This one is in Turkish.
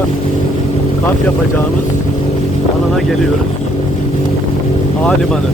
akşam kamp yapacağımız alana geliyoruz. Havalimanı.